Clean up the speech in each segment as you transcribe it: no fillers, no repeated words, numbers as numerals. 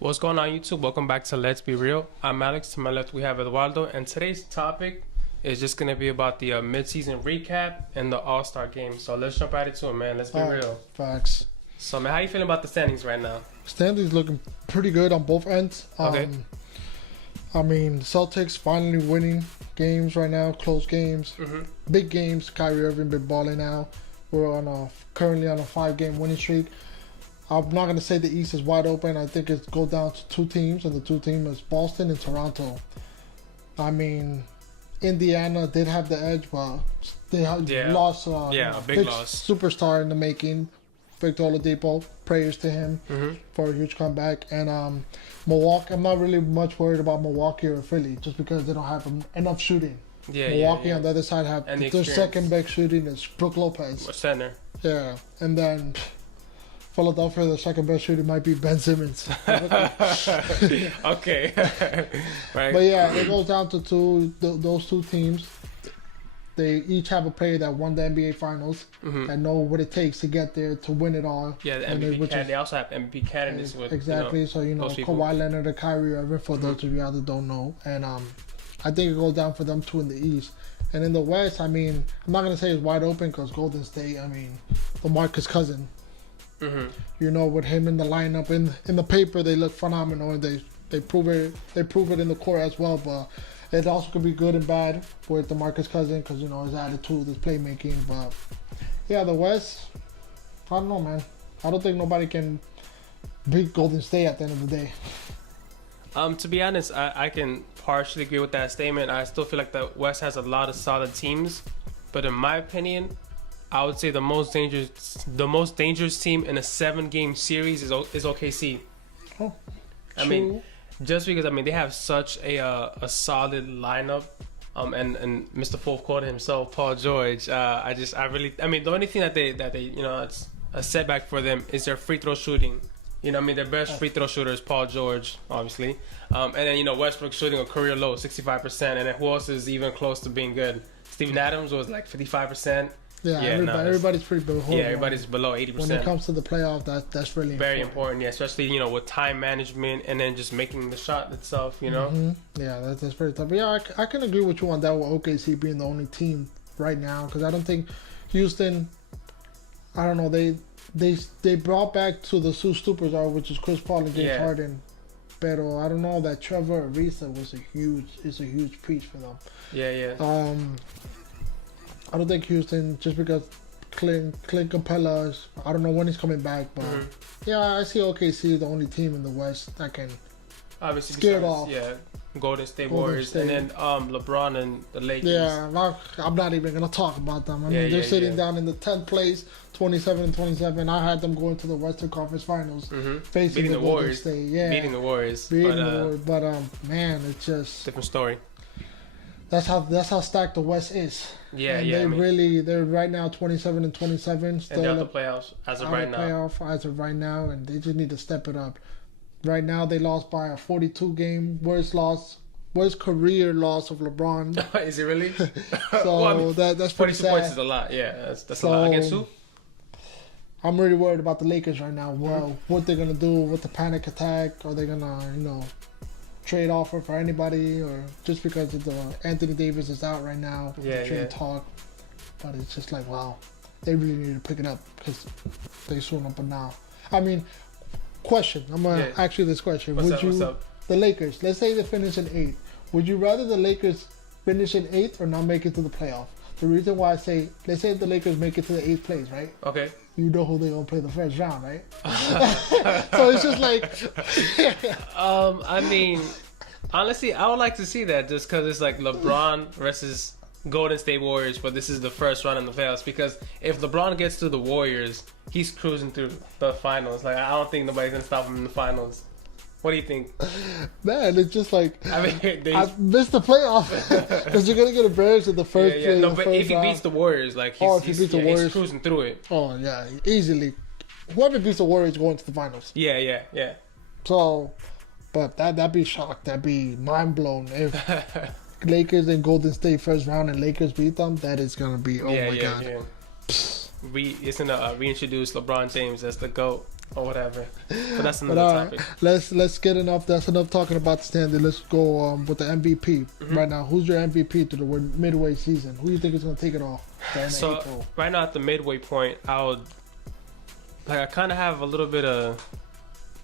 What's going on, YouTube? Welcome back to Let's Be Real. I'm Alex. To my left, we have Eduardo, and today's topic is just going to be about the mid-season recap and the All-Star game. So let's jump right into it, man. Let's be real. Facts. So, man, how you feeling about the standings right now? Standings looking pretty good on both ends. Okay. I mean, Celtics finally winning games right now, close games, big games. Kyrie Irving been balling out. We're currently on a 5-game winning streak. I'm not gonna say the East is wide open. I think it goes down to two teams, and the two teams is Boston and Toronto. I mean, Indiana did have the edge, but they lost a big loss. Superstar in the making, Victor Oladipo. Prayers to him for a huge comeback. And Milwaukee, I'm not really much worried about Milwaukee or Philly, just because they don't have enough shooting. Milwaukee on the other side have their second best shooting is Brook Lopez. A center. Yeah, and then Philadelphia, the second best shooter might be Ben Simmons. Okay. Right. But yeah, it goes down to those two teams. They each have a player that won the NBA Finals and know what it takes to get there to win it all. Yeah, the MVP they also have MVP candidates with exactly. So Kawhi Leonard and Kyrie Irving, for those of you out that don't know, and I think it goes down for them two in the East. And in the West, I mean, I'm not gonna say it's wide open because Golden State. I mean, DeMarcus Cousins. You know, with him in the lineup, in the paper, they look phenomenal, and they prove it. They prove it in the court as well. But it also could be good and bad with DeMarcus Cousins because his attitude, his playmaking. But yeah, the West, I don't know, man. I don't think nobody can beat Golden State at the end of the day. To be honest, I can partially agree with that statement. I still feel like the West has a lot of solid teams, but in my opinion, I would say the most dangerous team in a 7-game series is OKC. Oh, I mean, just because they have such a solid lineup, and Mr. Fourth Quarter himself, Paul George. The only thing that they it's a setback for them is their free throw shooting. Their best free throw shooter is Paul George, obviously, and then Westbrook shooting a career low 65%, and then who else is even close to being good? Steven Adams was like 55%. Yeah, everybody's pretty below. Yeah, everybody's below 80%. When it comes to the playoff, that's really very important. Yeah, especially with time management and then just making the shot itself. Yeah, that's pretty tough. But yeah, I can agree with you on that with OKC being the only team right now, because I don't think Houston. I don't know. They brought back to the two superstars, which is Chris Paul and James Harden. But I don't know that Trevor Ariza is a huge piece for them. Yeah. I don't think Houston, just because Clint Capella I don't know when he's coming back, but yeah, I see OKC the only team in the West that can obviously scare it off. Yeah, Golden State Warriors, and then LeBron and the Lakers. Yeah, I'm not even gonna talk about them. I mean, they're sitting down in the 10th place, 27-27. I had them going to the Western Conference Finals, facing the Warriors. Beating the Warriors. But man, it's just different story. That's how stacked the West is. They're right now 27-27. Still and they're out the playoffs as of right now, and they just need to step it up. Right now they lost by a 42-game worst career loss of LeBron. Is it really? So that's pretty 42 sad. points is a lot. Yeah, that's a lot. Against who? I'm really worried about the Lakers right now. Well, what they're gonna do with the panic attack? Are they gonna trade offer for anybody, or just because of the Anthony Davis is out right now? Trade talk, but it's just like, wow, they really need to pick it up because they soon up and now. I mean, question. I'm gonna ask you this question: What's up? The Lakers? Let's say they finish in 8th. Would you rather the Lakers finish in 8th or not make it to the playoff? The reason why I say, let's say the Lakers make it to the 8th place, right? Okay. You know who they're gonna play the first round, right? So it's just like, I mean, honestly, I would like to see that just because it's like LeBron versus Golden State Warriors, but this is the first round in the playoffs. Because if LeBron gets to the Warriors, he's cruising through the finals. Like, I don't think nobody's gonna stop him in the finals. What do you think? Man, it's just like, I missed the playoff because you're gonna get embarrassed in the first. No, but if he beats the Warriors, like he's cruising through it. Oh yeah, easily. Whoever beats the Warriors going to the finals. Yeah. So, but that'd be shocked. That'd be mind blown if Lakers and Golden State first round and Lakers beat them. That is gonna be my god. Reintroduce LeBron James as the GOAT. or whatever. But that's But another topic. let's get enough. That's enough talking about the standard. Let's go with the MVP right now. Who's your MVP to the midway season? Who do you think is going to take it all? So April? right now at the midway point, I kind of have a little bit of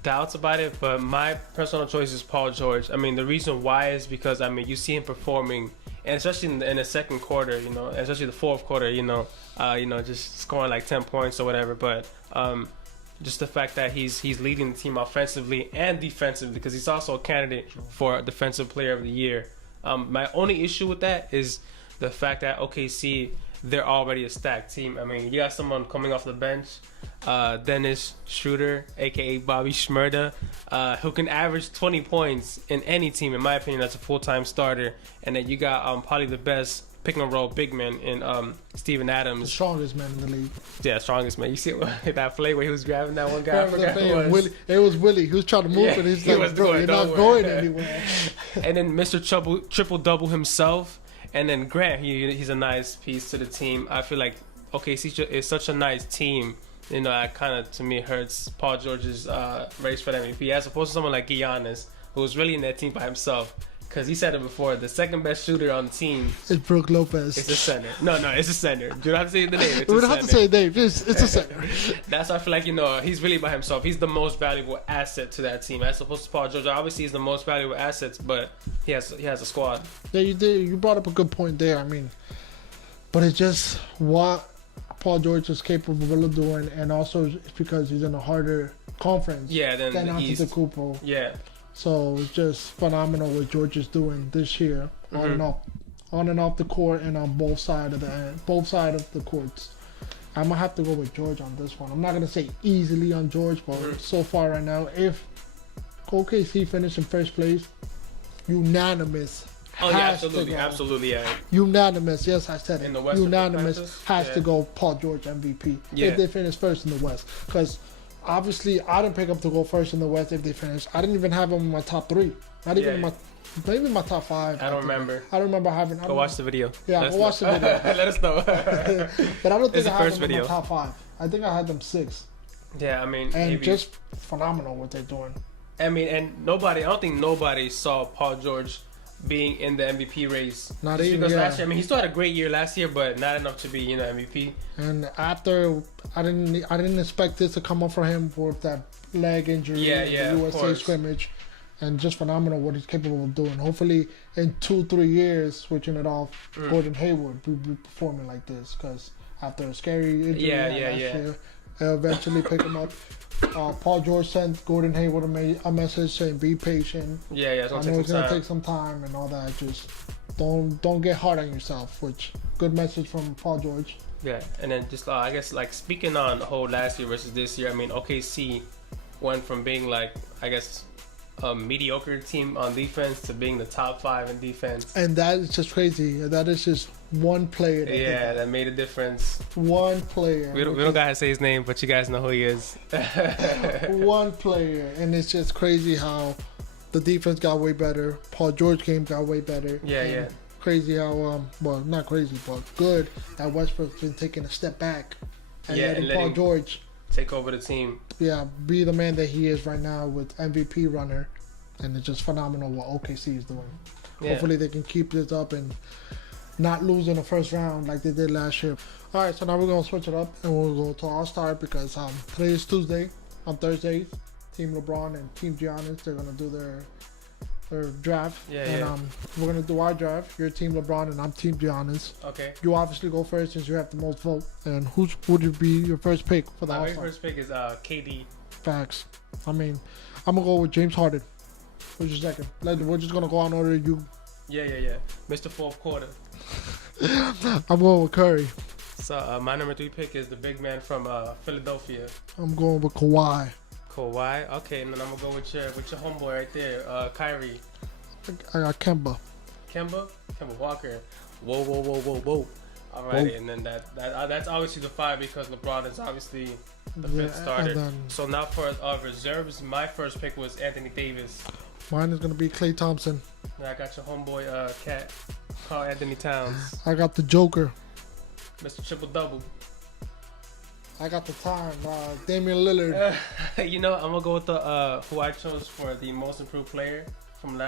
doubts about it, but my personal choice is Paul George. I mean, the reason why is because I mean you see him performing, and especially in the second quarter, you know, especially the fourth quarter, just scoring like 10 points or whatever. But just the fact that he's leading the team offensively and defensively, because he's also a candidate for Defensive Player of the Year. My only issue with that is the fact that OKC, they're already a stacked team. I mean, you got someone coming off the bench, Dennis Schroeder, aka Bobby Shmurda, who can average 20 points in any team, in my opinion, that's a full-time starter. And then you got probably the best pick and roll big man in Steven Adams, the strongest man in the league. Yeah, strongest man. You see that play where he was grabbing that one guy? I forgot who it was. Willie. It was Willie. He was trying to move, and he's like, "Bro, you're not going anywhere." And then Mr. Triple Double himself. And then Grant, he's a nice piece to the team. I feel like OKC is such a nice team. You know, that kind of, to me, hurts Paul George's race for the MVP, as opposed to someone like Giannis, who's really in that team by himself. Because he said it before, the second best shooter on the team is Brook Lopez. It's the center. No, it's the center. You don't have to say the name. We don't have to say the name. It's a center. That's why I feel like, he's really by himself. He's the most valuable asset to that team, as opposed to Paul George. Obviously, he's the most valuable assets, but he has a squad. Yeah, you did. You brought up a good point there. I mean, but it's just what Paul George is capable of doing, and also it's because he's in a harder conference. Yeah, than Antetokounmpo. Yeah. So it's just phenomenal what George is doing this year, on and off the court, and on both sides of the courts. I'm gonna have to go with George on this one. I'm not gonna say easily on George, but so far right now, if OKC finish in first place, unanimous. Oh yeah, absolutely, yeah. Unanimous, yes, I said it. In the West, unanimous has to go Paul George MVP if they finish first in the West, because. Obviously, I didn't pick up to go first in the West if they finish. I didn't even have them in my top 3. Not even maybe my top 5. I don't remember. I don't remember having. Go watch the video. Yeah, go watch the video. Let us know. But I don't think I had them in my top 5. I think I had them 6. Yeah, I mean, and just phenomenal what they're doing. I mean, and I don't think nobody saw Paul George being in the MVP race. Not even because last year. I mean, he still had a great year last year, but not enough to be, MVP. And after, I didn't expect this to come up for him for that leg injury in the USA scrimmage, and just phenomenal what he's capable of doing. Hopefully, in 2-3 years, switching it off, Gordon Hayward will be performing like this, because after a scary injury last year, they'll eventually pick him up. Paul George sent Gordon Hayward a message saying, "Be patient. Yeah, it's I know it's gonna take some time and all that. Just don't get hard on yourself." Which good message from Paul George. Yeah, and then just I guess like speaking on the whole last year versus this year. I mean, OKC went from being like a mediocre team on defense to being the top 5 in defense. And that is just crazy. That is just one player. That made a difference. One player. We don't gotta say his name, but you guys know who he is. One player, and it's just crazy how the defense got way better. Paul George game got way better. Yeah. Crazy how well, not crazy, but good that Westbrook's been taking a step back and letting Paul George take over the team. Yeah, be the man that he is right now with MVP runner, and it's just phenomenal what OKC is doing. Yeah. Hopefully they can keep this up and not lose in the first round like they did last year. All right, so now we're gonna switch it up and we'll go to All-Star because today is Tuesday. On Thursday, Team LeBron and Team Giannis, they're gonna do their draft. We're gonna do our draft. You're Team LeBron and I'm Team Giannis. Okay. You obviously go first since you have the most vote. And who would be your first pick for the All-Star? My first pick is KD. Facts. I mean, I'm gonna go with James Harden. Who's your second? We're just gonna go on order. You. Yeah. Mr. Fourth Quarter. I'm going with Curry. So my number 3 pick is the big man from Philadelphia. I'm going with Kawhi. Kawhi, okay, and then I'm gonna go with your homeboy right there, Kyrie. I got Kemba. Kemba Walker. Whoa. Alrighty, and then that's obviously the 5 because LeBron is obviously the 5th starter. So now for reserves, my first pick was Anthony Davis. Mine is gonna be Klay Thompson. And I got your homeboy cat, Karl Anthony Towns. I got the Joker. Mr. Triple Double. I got the time. Damian Lillard. You know, I'm gonna go with the who I chose for the most improved player from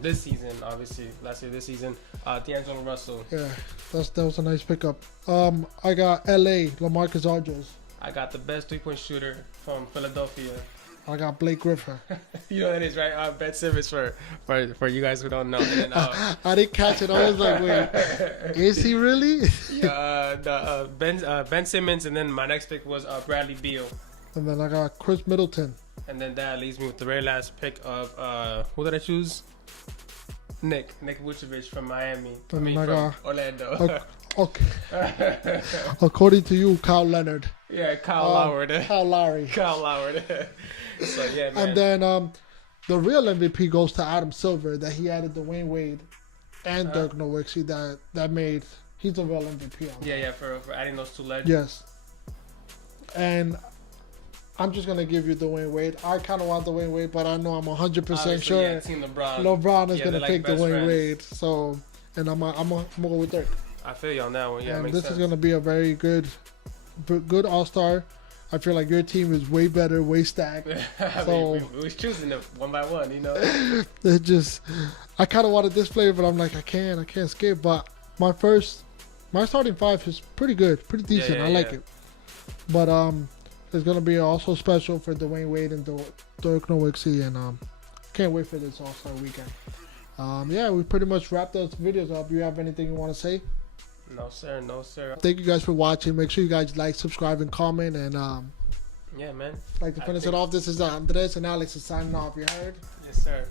this season. Obviously, last year, this season, D'Angelo Russell. Yeah, that was a nice pickup. I got L.A. LaMarcus Aldridge. I got the best 3-point shooter from Philadelphia. I got Blake Griffin. You know what it is, right? Ben Simmons for you guys who don't know. And then, I didn't catch it. I was like, wait, is he really? Ben Simmons, and then my next pick was Bradley Beal. And then I got Chris Middleton. And then that leaves me with the very last pick of who did I choose? Nick Vucevic from Miami. From Orlando. Okay. According to you, Kyle Leonard. Yeah, Kyle Lowry. Kyle Lowry. So yeah, man. And then the real MVP goes to Adam Silver, that he added Dwayne Wade and Dirk Nowitzki. That made he's the real MVP. For adding those two legends. Yes. And I'm just gonna give you Dwayne Wade. I kind of want Dwayne Wade, but I know I'm 100% sure Team LeBron. LeBron is gonna pick Dwayne Wade. So, and I'm gonna go with Dirk. I feel you on that one. Yeah, and makes this sense. is gonna be a very good All-Star. I feel like your team is way better, way stacked. So we was choosing it one by one, you know. It just, I kind of wanted this player, but I'm like, I can't skip. But my starting five is pretty good, pretty decent. I like it. But it's gonna be also special for Dwayne Wade and Dirk Nowitzki, and can't wait for this All-Star weekend. We pretty much wrapped those videos up. You have anything you want to say? No sir. Thank you guys for watching. Make sure you guys like, subscribe, and comment. And yeah, man. Like to finish it off. This is Andres and Alex is signing off. You heard? Yes, sir.